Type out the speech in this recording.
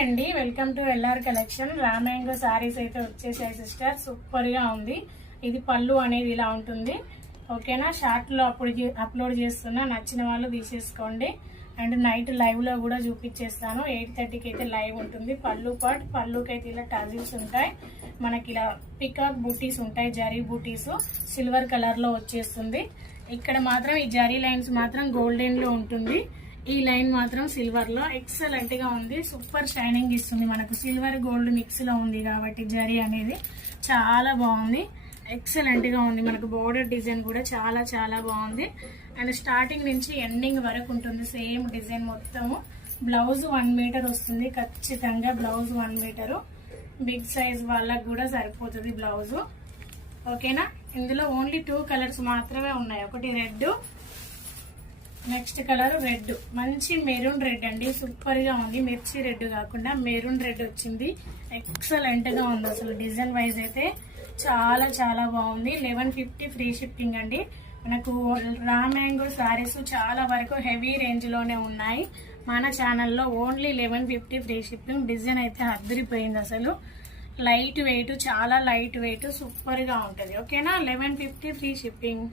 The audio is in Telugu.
అండి welcome to LR collection. Raw mango saris అయితే వచ్చేసాయి సిస్టర్. సూపర్ గా ఉంది. ఇది పళ్ళు అనేది ఇలా ఉంటుంది. ఓకేనా, షార్ట్ లో అప్లోడ్ చేస్తున్నా, నచ్చిన వాళ్ళు తీసేసుకోండి. అండ్ నైట్ లైవ్ లో కూడా చూపించేస్తాను. 8:30కి అయితే లైవ్ ఉంటుంది. పళ్ళుకి అయితే ఇలా టజిల్స్ ఉంటాయి. మనకి ఇలా పికాక్ బూటీస్ ఉంటాయి, జరీ బూటీస్ సిల్వర్ కలర్ లో వచ్చేస్తుంది. ఇక్కడ మాత్రం ఈ జరీ లైన్స్ మాత్రం గోల్డెన్ లో ఉంటుంది. ఈ లైన్ మాత్రం సిల్వర్ లో ఎక్సలెంట్ గా ఉంది. సూపర్ షైనింగ్ ఇస్తుంది. మనకు సిల్వర్ గోల్డ్ మిక్స్ లో ఉంది కాబట్టి జరీ అనేది చాలా బాగుంది. ఎక్సలెంట్ గా ఉంది. మనకు బోర్డర్ డిజైన్ కూడా చాలా చాలా బాగుంది. అండ్ స్టార్టింగ్ నుంచి ఎండింగ్ వరకు ఉంటుంది సేమ్ డిజైన్ మొత్తము. బ్లౌజ్ 1 మీటర్ వస్తుంది ఖచ్చితంగా. Blouse 1 metre. బిగ్ సైజ్ వాళ్ళకు కూడా సరిపోతుంది బ్లౌజ్. ఓకేనా, ఇందులో ఓన్లీ 2 కలర్స్ మాత్రమే ఉన్నాయి. ఒకటి రెడ్, నెక్స్ట్ కలర్ రెడ్, మంచి మెరూన్ రెడ్ అండి. సూపర్ గా ఉంది. మిర్చి రెడ్ కాకుండా మెరూన్ రెడ్ వచ్చింది. ఎక్సలెంట్ గా ఉంది. అసలు డిజైన్ వైజ్ అయితే చాలా చాలా బాగుంది. 1150 ఫ్రీ షిప్పింగ్ అండి. మనకు రామ్యాంగో సారీస్ చాలా వరకు హెవీ రేంజ్ లోనే ఉన్నాయి. మన ఛానల్లో ఓన్లీ 1150 ఫ్రీ షిప్పింగ్. డిజైన్ అయితే అద్దరిపోయింది. అసలు లైట్ వెయిట్, చాలా లైట్ వెయిట్, సూపర్ గా ఉంటది. ఓకేనా, 1150 ఫ్రీ షిప్పింగ్.